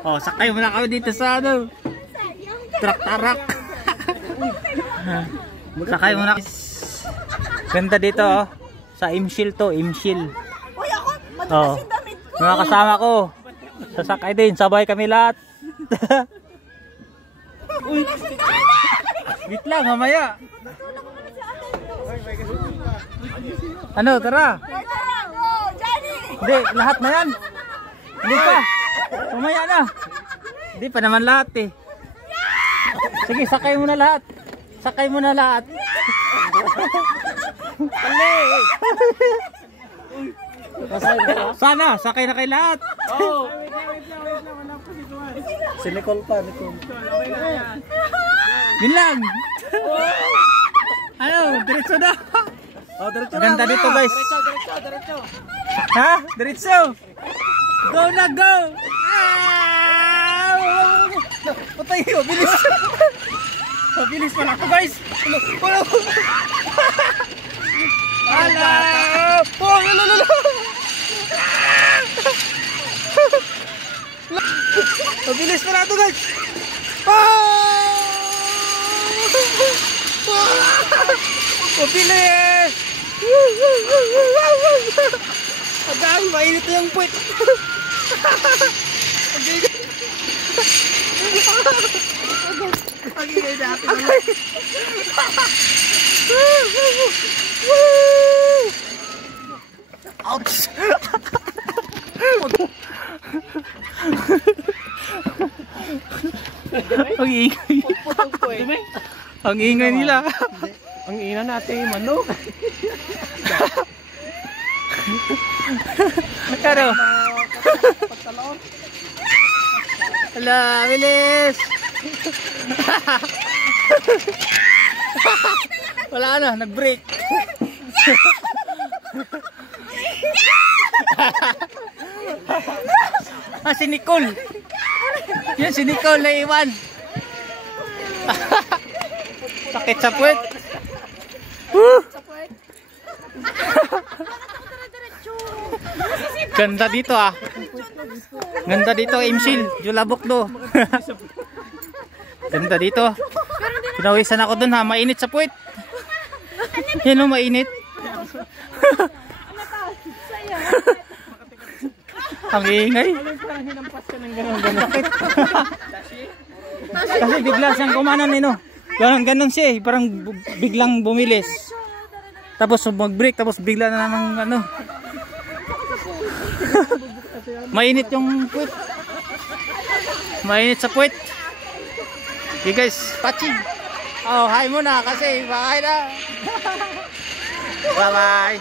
Oh, sakay muna kami dito sa ano. Truck-tarak. Sakay muna. Ganda dito oh. Sa Imshil to, Imshil. Oh. Mga kasama ko. Sasakay din, sabay kami lahat. Uy. Wait lang, mamaya. Ano, tara. Hindi, lahat na yan. Hindi pa. Mamaya na. Hindi pa naman lahat eh. Sige, sakay mo na lahat. Sakay mo na lahat. Sana, sakay na kay lahat. Oh. Si Nicole pa, Nicole. Yun lang. Ano, diretso na. Oh, diretso na. Ganda dito guys. Diretso. Ha? Diretso. Go na, go. Patay, mabilis. Mabilis pala ako guys. Ala! Oh, lalo. Mabilis pala ito guys. Mabilis. Agay, mainit na yung puwet. Agay natin. Ouch! Ang ingay. Ang ingay nila. Ang ina natin manok. Pero hala, bilis. Wala na, nag-break. Si Nicole. Yan si Nicole na iwan. Sakit sa puwet. Ganda dito ah. Ganda dito, Imshil. Julabok do. Ganda dito. Pinawisan ako dun ha. Mainit sa puwet. Yan o, mainit. Ang ingay. Parang hinampas ka ng gano'n. Kasi bigla siyang kumanan eh no. Ganon siya eh. Parang biglang bumilis. Tapos mag-break. Tapos bigla na namang ano. Mainit yung puwet. Mainit sa puwet. Okay guys, patching. Oh, hi muna kasi bye na. Bye bye.